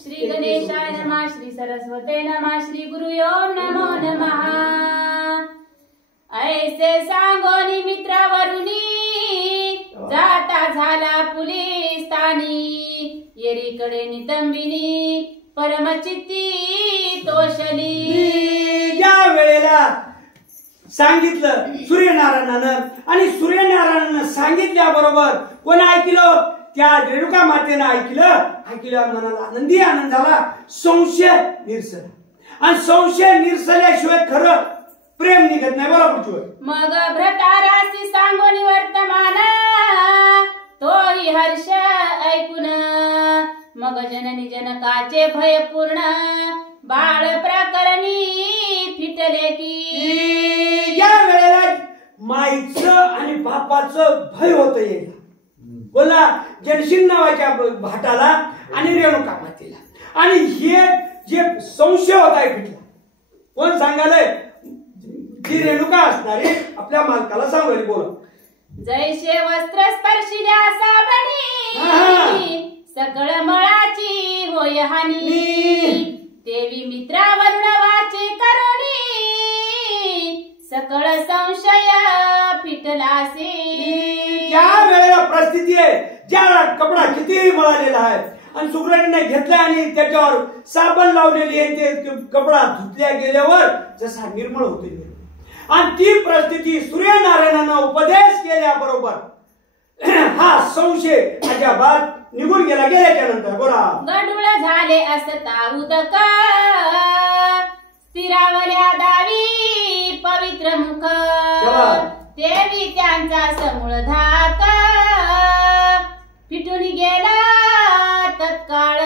श्री गणेशाय नमः, श्री सरस्वते नमः, श्री गुरुयो नमो नमः। ऐसे सांगोनी मित्रावरुनी जाता झाला पुलिस्तानी, येरीकडे नितंबिनी परमचित्ती तोषली। या वेळेला सांगितलं सूर्यनारायणानं, आणि सूर्यनारायणानं सांगितल्याबरोबर कोण ऐकलं? त्या रेणुका मातेनं ऐकलं मनाला आनंदी आनंद झाला, संशय निरसला, आणि संशय निरसल्याशिवाय खरं प्रेम निघत नाही। बोला पुढची वेळ। मग भ्रतारासी सांगोनी वर्तमान, तोही हर्ष ऐकून, मग जननी जनकाचे भय पूर्ण, बाळ प्रकरणी फिटले की। या वेळेला माईचं आणि बापाचं भय होत येईल। बोला जनशिंग नावाच्या भाटाला आणि रेणुका मातेला, आणि हे जे संशय होता फिटला। कोण सांगाले? जी रेणुका असणारी आपल्या मालकाला सांगाली। बोला। जैसे वस्त्र स्पर्शिल्या साबणी, सकळ मळाची होय हानी, देवी मित्रावरुण वाचे करुणी, सकळ संशय फिटलासे। ज्या वेळेला परिस्थिती आहे, ज्या कपडा कितीही मळालेला आहे आणि सुगरणीने घेतला आणि त्याच्यावर साबण लावलेली आहे, ते कपडा धुतल्या गेल्यावर जसा निर्मळ होते, आणि ती परिस्थिती सूर्यनारायणानं उपदेश केल्याबरोबर हा संशय अजाबात निघून गेल्याच्या नंतर। बोला। गडूळ झाले असता उदक, स्थिरावल्या दावी पवित्र मुख, देवी त्यांचा समूळ धाक, फिटून गेला तत्काळ।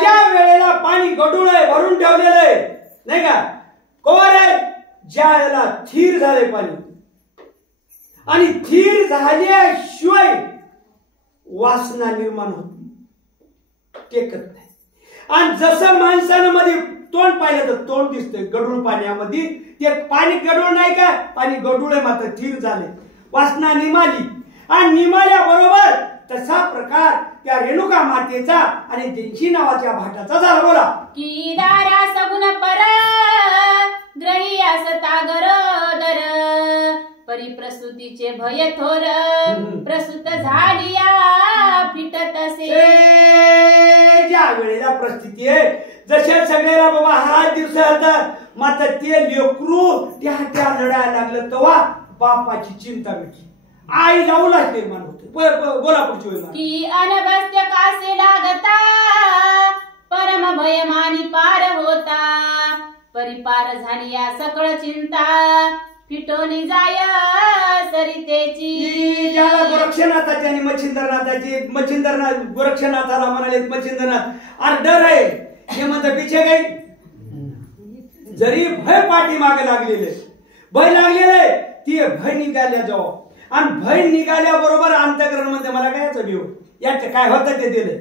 ज्या वेळेला पाणी गडूळ आहे, भरून ठेवलेलं आहे नाही का, कोर आहे, ज्या वेळेला थीर झाले पाणी, आणि थीर झाल्याशिवाय वासना निर्माण होत टेकत नाही। आणि जसं माणसानं मध्ये तोंड पाहिलं तर तोंड दिसतंय गडूळ पाण्यामध्ये, ते पाणी गडूळ नाही का, पाणी गडूळ आहे मात्र थीर झाले, वासना निमाली, आणि निमाल्या बरोबर तसा प्रकार त्या रेणुका मातेचा आणि देशी नावाच्या भाटाचा झाला। बोला। की दारा सगुण पर ग्रही असता गरोदर, परिप्रसूतीचे भय थोर, प्रसूत झालिया फिटत असे। ज्या वेळेला परिस्थिती आहे, जशा सगळ्याला बाबा हा दिवस होतात, मात्र ते लेकरू त्या लढायला लागलं तेव्हा बापाची चिंता मिटली, आई लावलाच निर्माण होते। बोला पुढची वेळ। की अनभस्त्य कासे लागता, परम भय मानी पार होता, परिपार झाली या सकळ चिंता, फिटोनी जाय सरितेची। ज्याला गोरक्षनाथाची आणि मच्छिंद्रनाथाची, मच्छिंद्रनाथ गोरक्षनाथाला म्हणाले मच्छिंद्रनाथ आर्डर आहे, हे म्हणतात पिछे काही, जरी भय पाठी मागे लागलेले, भय लागलेले, ती भय निघाल्या जाऊ, आणि भय निघाल्याबरोबर अंतःकरण मध्ये मला काय याचं भिव, याचं काय होतं ते दिलं,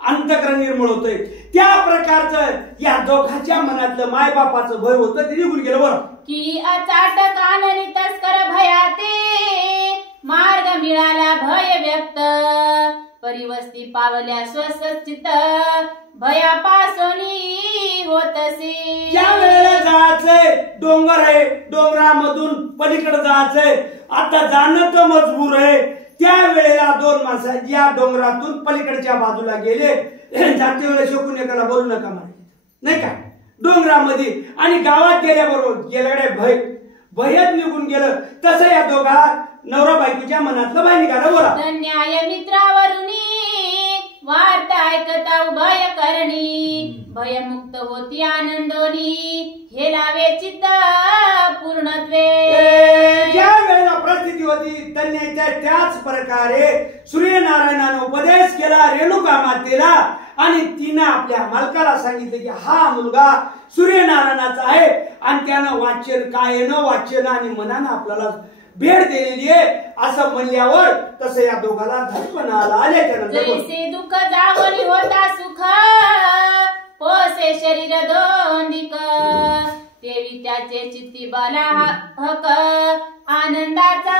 अंतःकरण निर्मळ होतंय। त्या प्रकारचं या दोघांच्या मनातलं मायबापाचं भय होतं ते निघून गेलं। बरं। की अचाट काननी तस्कर भयाते, मार्ग मिळाला भय व्यक्त, परिवस्ती पावल्या स्वसचित, भयापासोनी होतसे। ज्या वेळेला जायचंय, डोंगर आहे, डोंगरामधून पलीकडे जायचंय, आता जाणं तर मजबूर आहे, त्या वेळेला दोन माणसं या डोंगरातून पलीकडच्या बाजूला गेले, जाते वेळेला शोकून एकाला बोलू नका म्हणायचं नाही का, डोंगरामध्ये, आणि गावात गेल्याबरोबर गेल्याकडे भयच निघून गेलं। तसं या दोघा नवरा बायकोच्या मनातलं भय निघालं। बोला। न्याय मित्रावरुनी वार्ता ऐकता उभय करणी, भयमुक्त होती आनंदोनी, हे लावे चित्त पूर्णत्वे। ज्या वेळेला परिस्थिती होती त्यांनी त्याच प्रकारे सूर्यनारायणाने उपदेश केला रेणुका मातेला, आणि तिनं आपल्या मालकाला सांगितलं की हा मुलगा सूर्यनारायणाचा आहे, आणि त्यानं वाचन कायेनं वाचन आणि मनानं आपल्याला भेट दिलेली आहे असं म्हणल्यावर तसं या दोघाला धडपणा आल्याच्या नंतर जैसे दुःख जावनी होता सुख, पोसे शरीर दोंदिक, देवी त्याचे चित्ती बाला हक, आनंदाचा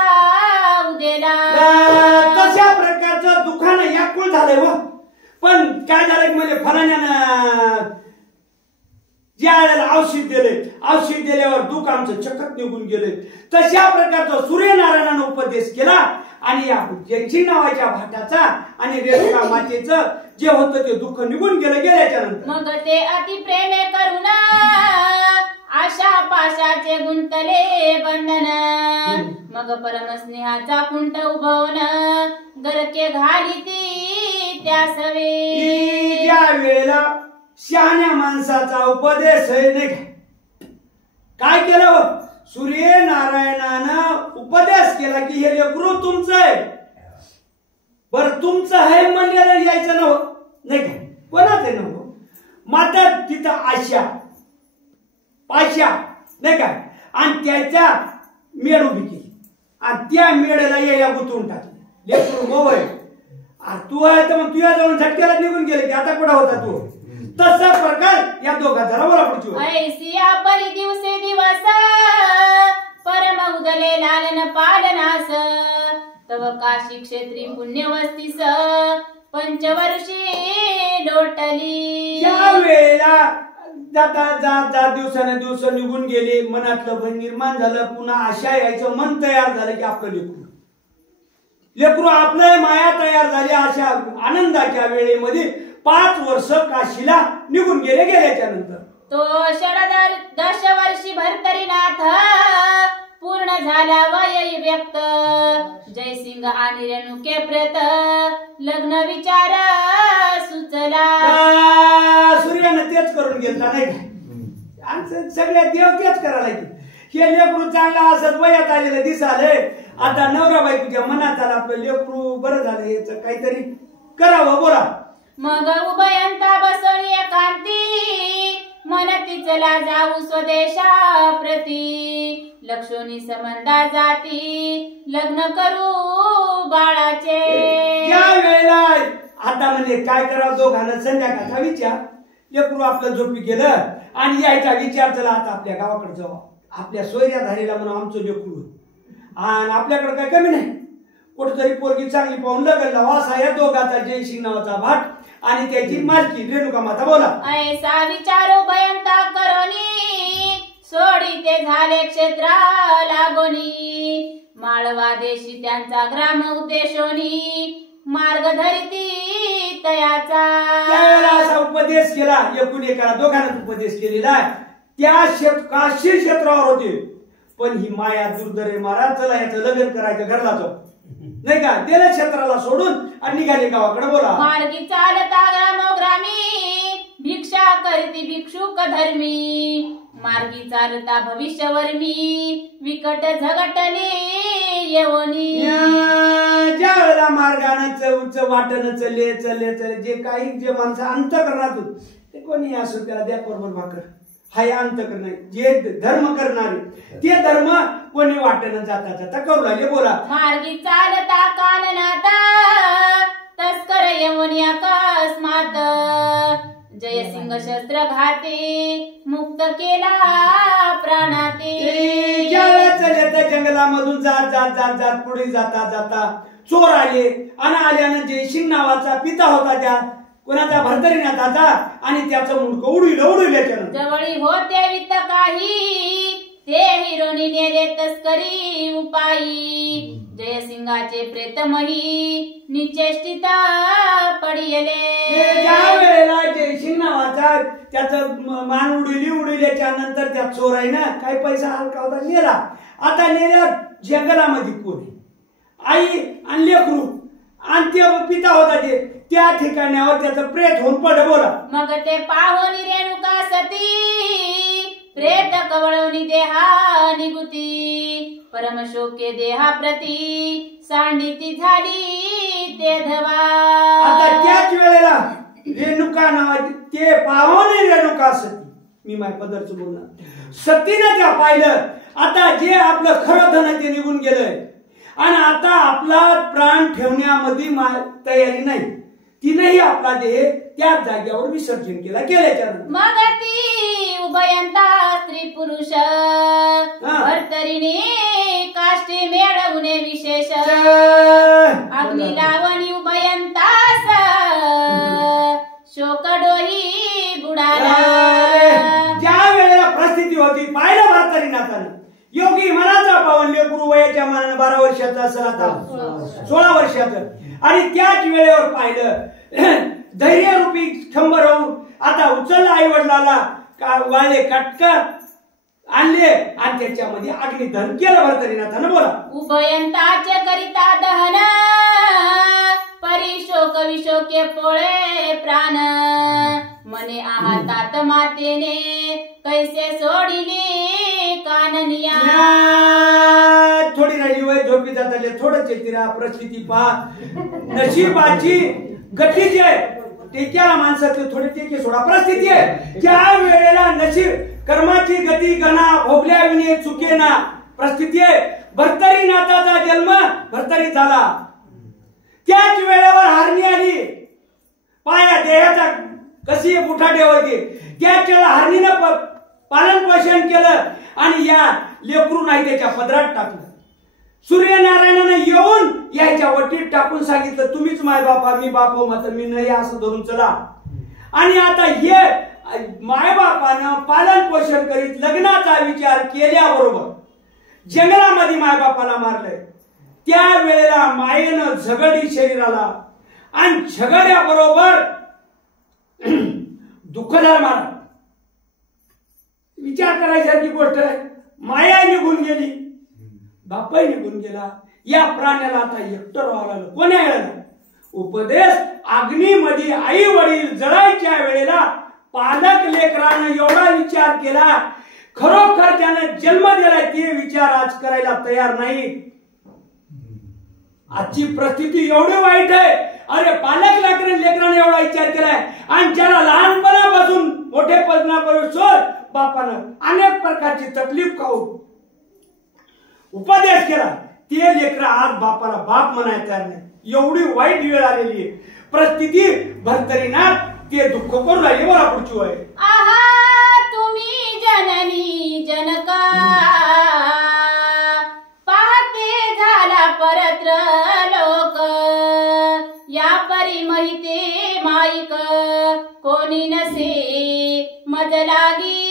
उदेला। तशा प्रकारचं दुःखानं याकुळ झालंय व, पण काय झालं की म्हणजे फलाण्यानं ज्या वेळेला औषध दिल्यावर दुःख आमचं चक्कत निघून गेले. तशा प्रकारचा सूर्यनारायणानं उपदेश केला आणि या जयसिंग नावाच्या भाटाचा आणि रेणुका मातेचं जे होतं ते दुःख निघून गेल्याच्या नंतर मग ते अति प्रेमे करून आशा पाशाचे गुंतले बंधन. मग परमस्नेहाचा कुंट उभवून गरके घाली ती त्या सवे. ज्या वेळेला शहाण्या माणसाचा उपदेश आहे नाही काय केलं सूर्यनारायणानं उपदेश केला की हे लेकरू तुमचं आहे. बरं तुमचं आहे म्हणलेलं यायचं नाही काय कोणाचं नव्हतं. मात्र तिथं आशा पाशा नाही काय आणि त्याच्या मेळ उभी केली आणि त्या मेळेला या गुंतवून टाकली. लेकरू मोबाईल तू आहे तर मग तुझ्याजवळ झटक्याला निघून गेले की आता कुठं होता तू. तसा प्रकार या दोघांचा बोला पुढची. ऐसिया परी दिवसे दिवस परम उदले लालन पालनास. तव काशी क्षेत्री पुण्यवस्तीस पंचवर्षी लोटली. या वेळेला जाता जात दिवसाने दिवस निघून गेले. मनातलं भय निर्माण झालं. पुन्हा आशा यायचं मन तयार झालं की आपलं लेकरू आपलं माया तयार झाली. अशा आनंदाच्या वेळेमध्ये 5 वर्ष काशीला निघून गेल्याच्या नंतर तो षडदर 10 वर्षी भरतरीनाथ पूर्ण झाला वय व्यक्त. जयसिंग आणि रेणुके प्रेत लग्न विचार सुचला. सूर्यानं तेच करून गेलता नाही काय सगळ्या देव तेच करायला की हे लेकरू चांगला असत वयात आलेलं दिसाले. आता नवरा बायकोच्या मनात आलं आपलं लेकरू बरं झालं याचं काहीतरी करावं बोला. मग उभयंता बसवली एकांती मन तिचला जाऊ स्वदेशा प्रती. लक्षोनी संबंधा जाती लग्न करू बाळाचे. या वेळेला आता म्हणजे काय करावं दोघांना संध्याकाळचा विचार. लेकरू आपलं झोपी गेलं आणि यायचा विचार चला आता आपल्या गावाकडे जाऊ. आपल्या सोयऱ्या धारीला म्हणून आमचं लेकरू आणि आपल्याकडे काय कमी नाही. कुठेतरी पोरगी चांगली पाहून लग्न लावा असा या दोघाचा जयसिंग नावाचा भाट आणि त्याची मालकी रेणुका माता बोला. ऐसा विचारो भयंता करोनी सोडी ते झाले क्षेत्रा लागोनी. माळवा देशी त्यांचा ग्राम उद्देशोनी मार्ग धरिती तयाचा. त्यावेळेला असा उपदेश केला एकूण एकाला दोघांना उपदेश केलेला. त्या काशी क्षेत्रावर होते पण ही माया दुर्दरे महाराज चला याचं लग्न करायचं घरला जाऊ नाही का. दिलं क्षेत्राला सोडून आणि निघाले गावाकडे बोला. मार्गी चालता ग्रामोग्रामी भिक्षा करती भिक्षुक धर्मी. मार्गी चालता भविष्यवर्मी विकट झगटली येवनी. ज्या वेळेला मार्गानं वाटणं चले जे काही जे माणसं अंतकरणातून ते कोणी असो त्याला द्या बरोबर भाकर हाय अंतकरण जे धर्म करणारे ते धर्म कोणी वाटेनं जाता करू लागले बोला. मार्गी चालता काननाता तस्कर यमुनी अकस्मात. जयसिंग शस्त्र घाते मुक्त केला प्राणाते. ज्यावेळेला चले जंगलामधून जात पुढे जाता चोर आले आणि आल्यानं जयसिंग नावाचा पिता होता त्या कोणाचा भरतरीनाथाचा आणि त्याचं मुंडकं उडविल्याच्या जवळी होते वित्त काही ते हिरोनी नेले तस्करी उपायी. जयसिंगाचे प्रेतमही निचेष्टित पडिले. ज्या वेळेला जयसिंग नावाचा त्याचं मान उडविल्याच्या नंतर त्या चोराईनं काही पैसा हलका होता नेला. आता नेल्या जंगलामध्ये कोणी आई आणि लेकरू आणि ते पिता होता ते त्या ठिकाणावर त्याचं प्रेत होऊन पड बोला. मग ते पाहोनी रेणुका सती प्रेत कवळवणी देहा निगुती. परमशोके देहा प्रती सांडिती झाली ते धवा. आता त्याच वेळेला रेणुका नावाची ते पाहोनी रेणुका सती मी माझ्या पदरचं बोलणार सतीनं त्या पाहिलं. आता जे आपलं खरं धन ते निघून गेलंय आणि आता आपला प्राण ठेवण्यामध्ये तयारी नाही. तिनेही आपला देह त्याच जागेवर विसर्जन केल्याच्या मग ती उभयंता स्त्री पुरुष भरतरीने काष्टी मेळवणे विशेष. अग्नी लावणी उभयंतास तोही बुडाला. ज्या वेळेला परिस्थिती होती पाहिलं भरतरीनाथानं योगी मनाचा पावन लेकरू वयाच्या मनानं 12 वर्षाचं असेल आता 16 वर्षाचं आणि त्याच वेळेवर पाहिलं धैर्यरूपी खंबर होऊन आता उचलला आई वडिलाला वाळे कटका आणले आणि त्याच्यामध्ये अग्नी दहन केलं भरतरीनाथानं. बोला. उभयंताचे करिता दहन परिशोक विशोके पोळे प्राण मने आहातात मातेने कैसे सोडिले काननिया. थोडी राहिली वय झोपी जाताले थोडं चेतिरा परिस्थिती पहा नशिबाची गती जी आहे टेक्याला माणसाचं थोडी टेके सोडा परिस्थिती आहे. ज्या वेळेला नशीब कर्माची गती गणा भोगल्या विने चुकेना परिस्थिती आहे. भरतरीनाथाचा जन्म भरतरी झाला त्याच वेळेवर हारणी आली पाया देहाचा कशी उठा ठेवायची त्याच वेळेला हारणीनं पालन पोषण केलं आणि या लेकरू नाही त्याच्या पदरात टाकलं. सूर्यनारायणानं येऊन याच्या वटीत टाकून सांगितलं तुम्हीच माय बापा मी बाप मात्र मी नाही असं धरून चला. आणि आता हे मायबापानं पालन पोषण करीत लग्नाचा विचार केल्याबरोबर जंगलामध्ये मायबापाला मारलंय. त्या वेळेला मायेनं झगडी शरीराला आणि झगड्याबरोबर दुःख झालं मला. विचार करायसारखी गोष्ट आहे. माया निघून गेली बापाही निघून गेला. या प्राण्याला आता एकटं राहावं लागलं. कोण्या वेळेला उपदेश अग्नीमध्ये आई वडील जळायच्या वेळेला पालक लेकरानं एवढा विचार केला खरोखर त्यानं जन्म दिलाय ते विचार आज करायला तयार नाही. आजची परिस्थिती एवढी वाईट आहे. अरे पालक लेकराने एवढा विचार केलाय आणि ज्याला लहानपणापासून मोठेपणापर्यंत बापानं अनेक प्रकारची तकलीफ खाऊन उपदेश केला ते लेकर आज बापाला बाप म्हणायला तयार नाही. एवढी वाईट वेळ आलेली आहे परिस्थिती. भरतरीनाथ ते दुःख करून राहिले. बोला पुढची वय. आहा तुम्ही जननी जनका पाहते झाला परत्र लोक या परी माहिती माईक कोणी नसे मज लागी.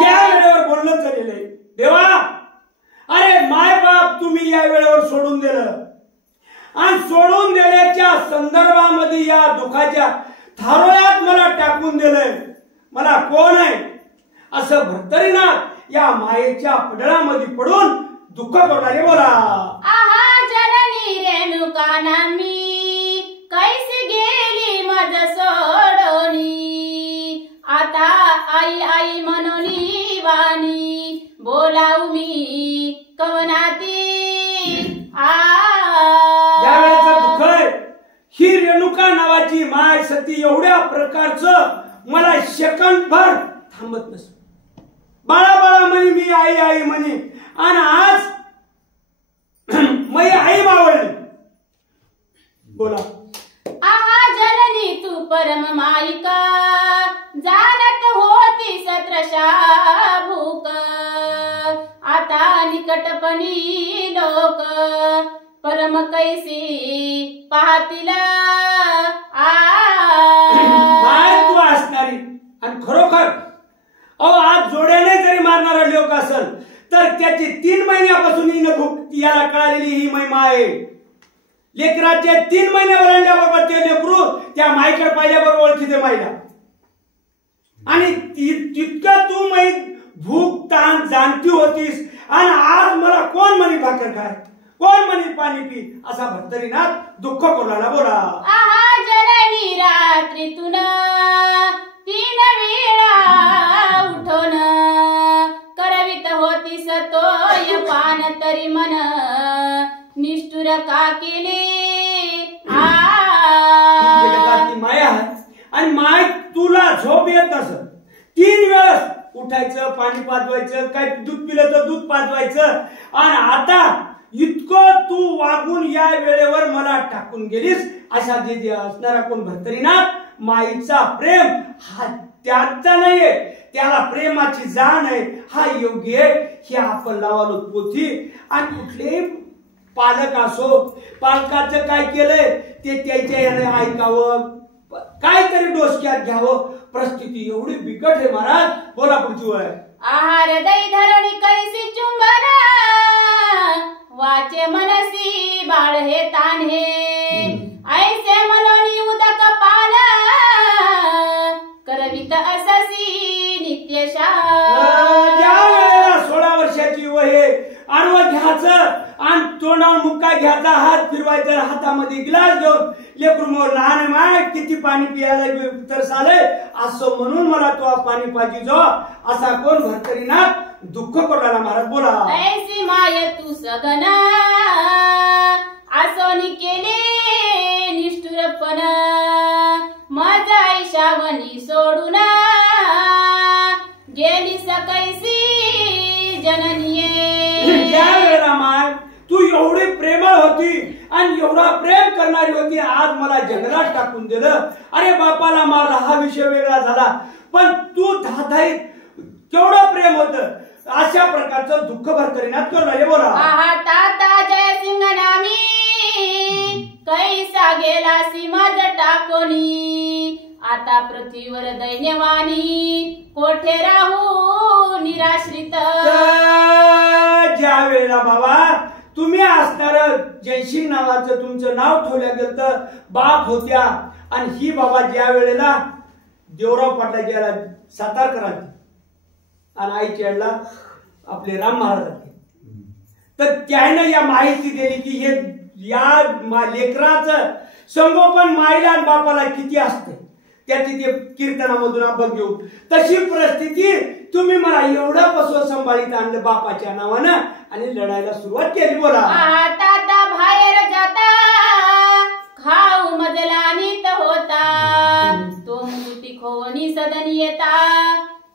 त्या वेळेवर बोलणं चाललेलं आहे देवा. अरे माय बाप तुम्ही या वेळेवर सोडून दिलं आणि सोडून देण्याच्या संदर्भामध्ये या दुःखाच्या थारोळ्यात मला टाकून दिलंय. मला कोण आहे असं भरतरीनाथ या मायेच्या पडळामध्ये पडून दुःख करणारे. बोला. आहा जननी रेणुका नामी कैसी गेली मज सोडोनी आता आई आई मनोनी वाणी बोलाऊ मी कवनाती. या वेळेचं दुःख आहे. ही रेणुका नावाची माय सती एवढ्या प्रकारचं मला सेकंदभर थांबत नसत. बाळा बाळा म्हणे मी आई आई म्हणे आणि आज मै आई मावळली. बोला. आहा जननी तू परम माईका जानत होती सत्रशा भूक आता निकटपणी लोक परम कैसी पाहतील. माय तू असणारी आणि खरोखर आज जोड्याने जरी मारणारा लोक असेल तर त्याची 3 महिन्यापासून याला कळालेली ही महिमा आहे. लेकराचे 3 महिने ओलांडल्याबरोबर ते लेकरू त्या माईकडे पाहिल्याबरोबर ओळखीते माईला. आणि तितकं तू मै भूक ताण जाणती होतीस आणि आज मला कोण म्हणी भाकर खाय कोण म्हणी पाणी पी असा भरतरीनाथ दुःख कोणाला. बोला. आहा जननी रात्रीतून 3 वेळा उठून करवित होती सतोय पान तरी मन निष्ठुर का केली. जगतातली माया आहे आणि माय तुला झोप येत नसत. 3 वेळेस उठायचं पाणी पाजवायचं काय दूध पिलं तर दूध पाजवायचं आणि आता इतकं तू वागून या वेळेवर मला टाकून गेलीस अशा जे असणारा कोण भरतरीनाथ माईचा प्रेम हा त्याचा नाहीये त्याला प्रेमाची जाण आहे. हा योग्य आहे. हे आपण लावालो पोथी आणि कुठले पालक असो, पालकाचं काय केलंय ते त्याच्या याने ऐकावं, काहीतरी डोसक्यात घ्यावं. परिस्थिती एवढी बिकट आहे महाराज. बोला पुढची वेळ. आहार दै धरणी कैसी चुंबन, वाचे मनसी बाळ हे तान्हे, ऐसे मनोनी उदक पान, करवित अससी नित्यशा. ज्या वेळेला 16 वर्षाची वय आडवं घ्यायचं आणि तोंडावर मुक्का घ्यायचा, हात फिरवायचा, हातामध्ये ग्लास घेऊन लेकरू मोर लहान माय किती पाणी पियायला तरस आलंय असं म्हणून मला तो पाणी पाहिजे जो असा कोण भरतरी ना दुःख कोणाला महाराज. बोला. ऐसी माय तू सगन, आसोनी केले निष्ठुरपण, माझा ऐशावनी सोडून गेली सकैसी जननीये. ज्या वेळेला माय तू एवढी प्रेमळ होती आणि एवढा प्रेम करणारी होती, आज मला जंगलात टाकून दिलं. अरे बापाला मारला हा विषय वेगळा झाला, पण तू धाधाईत केवढं प्रेम होत, अशा प्रकारचं दुःख भरतरीनाथ करणारे. बोला. आहा ताता जयसिंग नामी, कैसा गेला सीमाज टाकोनी, आता पृथ्वीवर दैन्यवानी, कोठे राहू निराश्रित. ज्या वेळेला बाबा तुम्ही असणार जयसिंग नावाचं तुमचं नाव ठेवलं गेलं तर बाप होत्या, आणि ही बाबा ज्या वेळेला देवराव पाटला गेला सातारकरात आणि आई चेडला आपले राम महाराज, तर त्याने या माहिती दिली की हे या लेकराचं संगोपन माईला आणि बापाला किती असते, त्याची ते कीर्तनामधून आपण घेऊ. तशी परिस्थिती तुम्ही मला एवढं पसव सांभाळीत आणलं बापाच्या नावानं आणि लढायला सुरुवात केली. बोला. ताता बाहेर जाता, खाऊ मजला नीत होता, तो मूर्ती खोवणी सदन येता,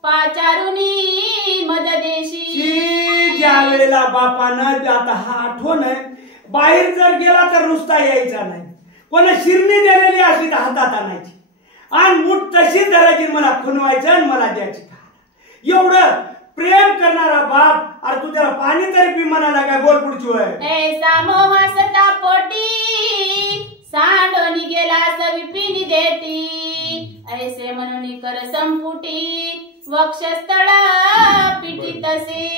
पाचारुनी मज देशी. ज्या वेळेला बापानं आता हा आठवण आहे, बाहेर जर गेला तर नुसता यायचा नाही, कोणा शिरणी दिलेली अशी हातात आणायची आणि मूठ तशी धरायची, मला खुनवायचं आणि मला द्यायची. एवढं प्रेम करणारा बाप, अरे तू त्याला पाणी तरी पी म्हणाला काय. बोल पुढची वेळ. ऐसा मोह सता पोटी, सांडोनी गेला सविपिनी देती, ऐसे म्हणून कर संपुटी, वक्षस्थळ पिटी तसे.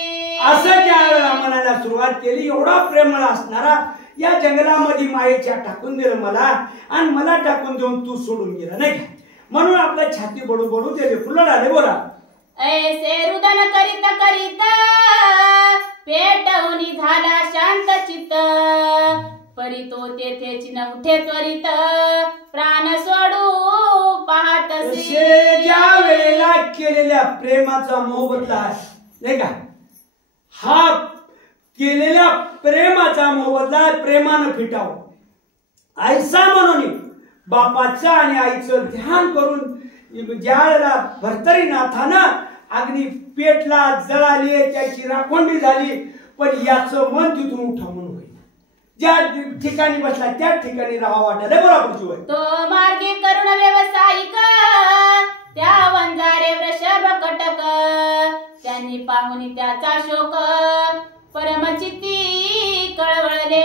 असं ज्या वेळेला म्हणायला सुरुवात केली, एवढा प्रेमळ असणारा या जंगलामध्ये मायेच्या टाकून दिलं मला, आणि मला टाकून देऊन तू सोडून गेला नाही का, म्हणून आपल्या छाती बडू बडू ते फुलं आले. बोला. ऐसे रुदन करीत करीत, पेटवणी झाला शांत चित्त, परी तो तेथे चिन्ह उठे त्वरित, प्राण सोडू पाहतसे. ज्या वेळेला केलेल्या प्रेमाचा मोबदला नाही का, हा केलेल्या प्रेमाचा मोबदला प्रेमानं फिटावं, ऐसा म्हणून बापाचं आणि आईचं ध्यान करून ज्या वेळेला भर्तरीनाथानं अग्नी पेटला, जळाले, त्याची राखोंडी झाली, पण याचं मन तिथून उठा म्हणून होईल. ज्या ठिकाणी बसला त्या ठिकाणी राहावं वाटलं. बोला पुढची वेळ. तो मार्गी करुण व्यावसायिक, त्या वंजारे वृषभ कटक, त्यांनी पाहुनी त्याचा शोक, परमचित्ती कळवळले.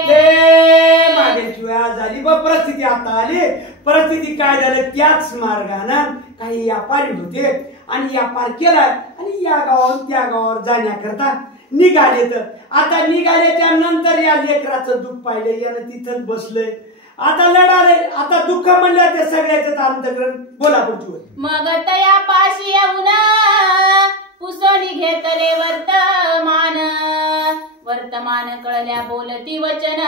मागेची वेळा झाली व परिस्थिती आता आली. परिस्थिती काय झालं, त्याच मार्गानं काही व्यापारी होते आणि व्यापार केला आणि या गावावर त्या गावावर जाण्याकरता निघाले. तर आता निघाल्याच्या नंतर या लेकराचं दुःख पाहिलं, यानं तिथंच बसलंय, आता लढाले, आता दुःख म्हणलं ते सगळ्याच अंतकरण. बोला पुढची वेळ. मग तया पाशी येऊन पुसोनी घेतले वर्तमान, वर्तमान कळल्या बोलती वचन,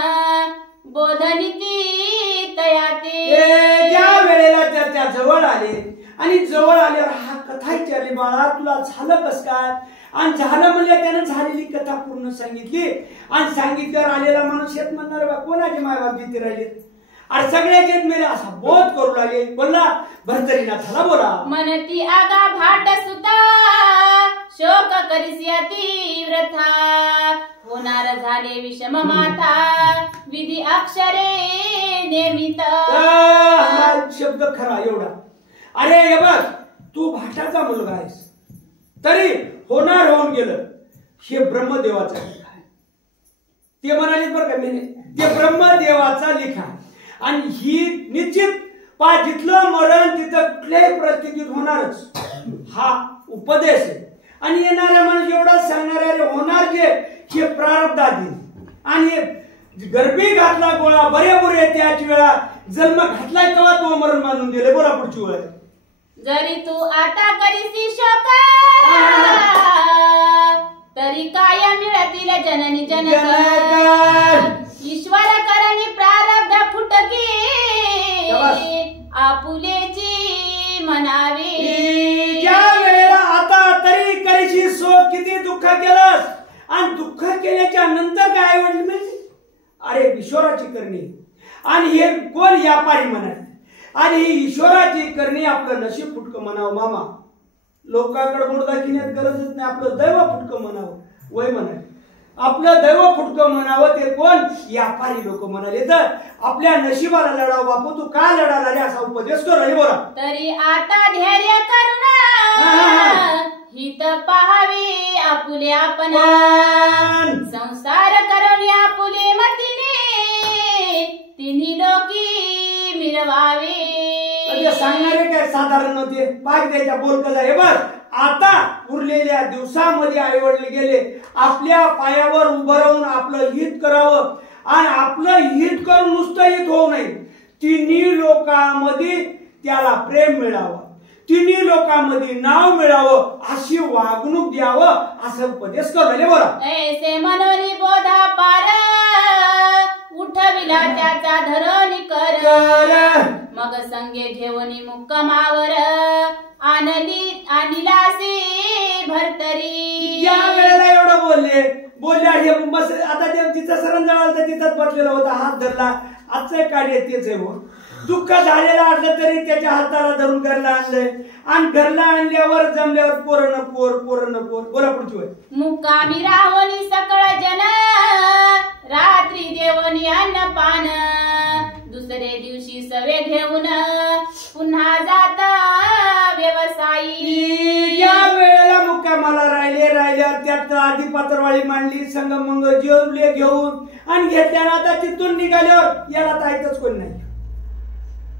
बोधनीती तयाते. ज्या वेळेला त्या जवळ आले आणि जवळ आल्यावर हा कथा विचारली, बाळा तुला झालं कस काय, आणि झालं म्हणजे त्यानं झालेली कथा पूर्ण सांगितली, आणि सांगितल्यावर आलेला माणूस शेत म्हणणार बा कोणाचे मायबाप जिथे राहिले, अरे सगळ्याचे मेले असा बोध करू लागले. बोलला भर्तरीनाथाला. बोला. मनती आगा भाट सुता, शोक करिसिया तीव्रथा, होणार झाले विषम माथा, विधी अक्षरे नेमित. हा शब्द खरा एवढा. अरे हे बघ, तू भाटाचा मुलगा आहेस तरी होणार होऊन गेलं, हे ब्रह्मदेवाचं आहे. ते म्हणाले बरं का, मी ते ब्रह्मदेवाचा लिखाण आणि ही निश्चित जिथलं मरण तिथं कुठल्याही परिस्थितीत होणारच हा उपदेश आहे. आणि येणाऱ्या माणूस एवढाच सांगणार आहे होणार जे हे प्रारब्धाधीन आणि गर्भी घातला गोळा बरे बुरे त्याच वेळा जन्म घातलाय तेव्हा तो मरण मानून दिले. बोला पुढची वेळ. जरी तू आता करीसी शोक तरी काय मिळतील जननी जनक ईश्वर करणी प्रारब्ध फुटकी आपुलेची म्हणावी. ज्या वेळेला आता तरी करीशी शोक किती दुःख केलंस आणि दुःख केल्याच्या नंतर काय आई वडील म्हणजे अरे ईश्वराची करणी आणि हे कोण व्यापारी म्हणत आणि ही ईश्वराची करणी आपलं नशीब फुटकं म्हणावं. मामा लोकांकडे बोट दाखिण्यात गरजच नाही. आपलं दैव फुटकं म्हणावं. वय म्हणाल आपलं दैव फुटकं म्हणावं ते कोण व्यापारी लोक म्हणाले. तर आपल्या नशिबाला लढाव बापू तू का लढाला रे असा उपदेश कर. बोला. तरी आता धैर्य करुणा हित पाहावी आपुले आपण संसार करून आपुले मतीने तिन्ही लोकी मिळवावे. सांगणारे काय साधारण नव्हते. पाक द्यायच्या बोल कसा हे बघ. आता उरलेल्या दिवसामध्ये आई वडील गेले आपल्या पायावर उभं राहून आपलं हित करावं आणि आपलं हित करून नुसतं हित होऊ नये. तिन्ही लोकांमध्ये त्याला प्रेम मिळावं तिन्ही लोकांमध्ये नाव मिळावं अशी वागणूक द्यावं असं उपदेश करले. बरं ऐसे मनोनी बोधा पार उठविला त्याचा धरणी कर मग संगे घेऊनी मुक्कामावर आणिलासी भरतरी. ज्या वेळेला एवढं बोलले हे बस आता तिथं सरंजाळ आलं तिथंच बसलेला होता हात धरला. आजचं कार्य तेच आहे. हो दुःख झालेलं असलं तरी त्याच्या हाताला धरून घरला आणलंय आणि घरला आणल्यावर जमल्यावर पोरण पोर. बोला पुढची वेळ. मुक्कामी रावणी सकळ जन रात्री देवनी अन्न पान दुसरे दिवशी सवे घेऊन पुन्हा जाता व्यवसायी. या वेळेला मुक्कामाला राहिल्यावर त्यात आधी पात्रवाळी मांडली संगमंग जेवले घेऊन आणि घेतल्यानं आता तिथून निघाल्यावर याला ताईतच कोण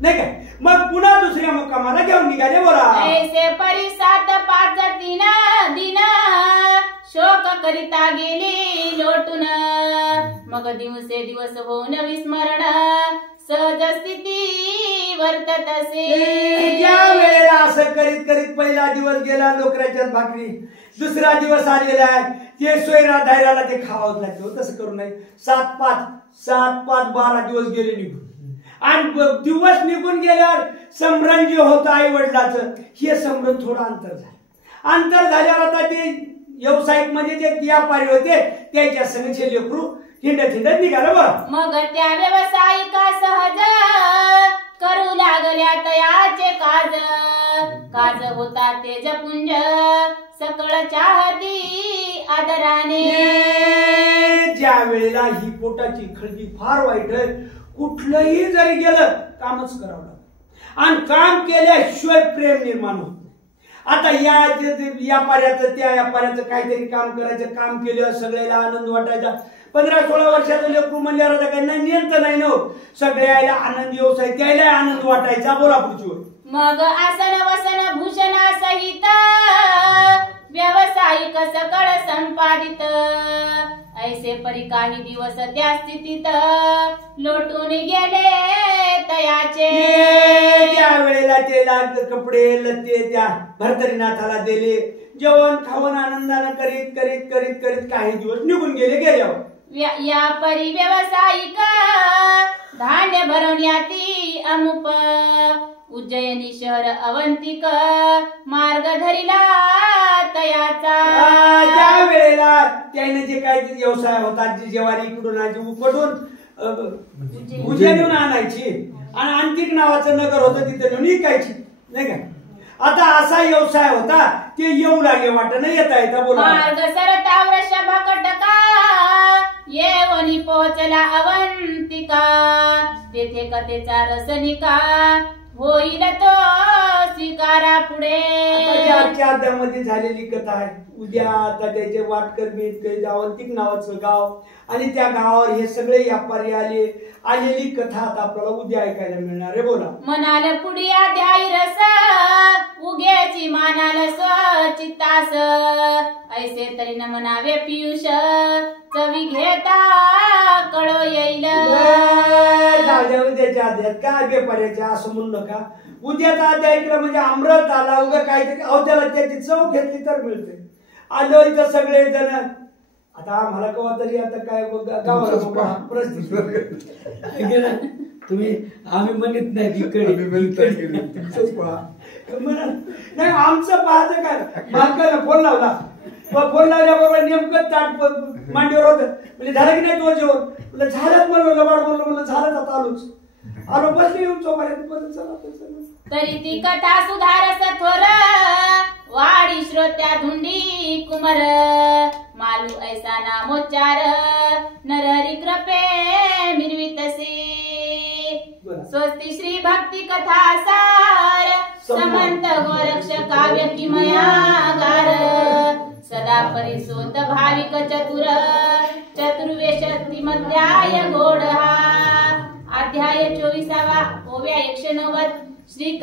नाही काय. मग पुन्हा दुसऱ्या मुक्कामाला घेऊन निघाले. बोला. ऐसे परिसात पाच दिन शोक करिता गेली लोटून मग दिवसे दिवस होऊन विस्मरण सहज स्थिती वर्तत असे. ज्या वेळेला असं करीत करीत पहिला दिवस गेला लोकराच्यात भाकरी दुसरा दिवस आलेला आहे ते सोयरा धायराला ते खावावंच लागतं. तसं करू नये. 7-5 12 दिवस गेले निघून आणि दिवस निघून गेल्यावर समरण जे होतं आई वडिलाचं हे समरण थोडं अंतर झाल्यावर आता ते व्यावसायिक म्हणजे जे व्यापारी होते त्याच्या संघचे लेकरू हिंडत निघालं. बरं मग त्या व्यावसायिका सहज करू लागल्या तयाचे काज होता तेजपुंज सकळ चाहती आदराने. ज्या वेळेला ही पोटाची खळगी फार वाईट आहे कुठलंही जरी गेलं कामच करावं लागतं आणि काम केल्याशिवाय प्रेम निर्माण होत. आता या पाऱ्याचं त्या व्यापाऱ्याचं काहीतरी काम करायचं काम केलं सगळ्याला आनंद वाटायचा. 15-16 वर्षाचं लेकरू म्हणल्यावर आता काही नियंत नाही न सगळ्याला आनंद व्यवसाय त्याला आनंद वाटायचा. बोला पुढची. मग आसन वसन भूषणा सहित व्यावसायिक सकळ संपादित ऐसे परी काही दिवस त्या स्थितीत लोटून गेले तयाचे. त्या वेळेला ते कपडे लत्ते त्या भरतरीनाथाला दिले जेवण खावण आनंदानं करीत करीत करीत करीत काही दिवस निघून गेल्यावर या परी व्यावसायिक धान्य भरवण्याती अमुप उज्जयिनी शहर अवंतिक मार्ग धरिला तयाचा. ज्या वेळेला त्याने जे काही व्यवसाय होता जी ज्वारी इकडून उपटून उज्जैनीहून आणायची आणि अंतिक नावाचं नगर होतं तिथे विकायची नाही का. आता असा व्यवसाय होता ते येऊ लागे वाटणं येता येता. बोला. मार्ग सरता वृषभ कटका येवनी पोहोचला अवंतिका तेथे कथेचा रसनिका होईल तो स्वीकारा पुढे. ही आजच्या अध्यायामध्ये झालेली कथा आहे. उद्या आता त्याचे वाटकर मिळते जावंतिक नावाचं गाव आणि त्या गावावर हे सगळे व्यापारी आलेली कथा आता आपल्याला उद्या ऐकायला मिळणार आहे. बोला. म्हणाल पुढिया द्याई रस उग्याची मानाल स्वचित्तास ऐसे तरी न म्हणावे पियुष चवी घेता कळो येईल. उद्याच्या अध्यायात काय व्यापाऱ्याच्या असं म्हणू नका. उद्याचा अध्याय ऐकलं म्हणजे अमृत आला उगा काहीतरी अवत्याला त्याची चव घेतली तर मिळते. आलो इथं सगळे जण आता आम्हाला कवा तरी आता काय गावाला परिस्थिती तुम्ही आम्ही म्हणत नाही नाही आमचं पाहतं काय मालकाला फोन लावला. फोन लावल्याबरोबर नेमकं ताट मांडीवर होत म्हणजे झालं की नाही तो जेवण म्हणजे झालंच म्हणलं लबाड बोललो म्हणलं झालंच आता आलो बसले येऊन चला. तरी ती कथा सुधारस थोर वाडी श्रोत्या धुंडी कुमर मालू ऐसा नामोच्चार नरहरी कृपे मिरवितसी. स्वस्ती श्री भक्ती कथा सार समंत गोरक्ष काव्य किमयागार सदा परिसोत भाविक चतुर्वेश मध्याय घोड. अध्याय 24 ओव्या 190 श्री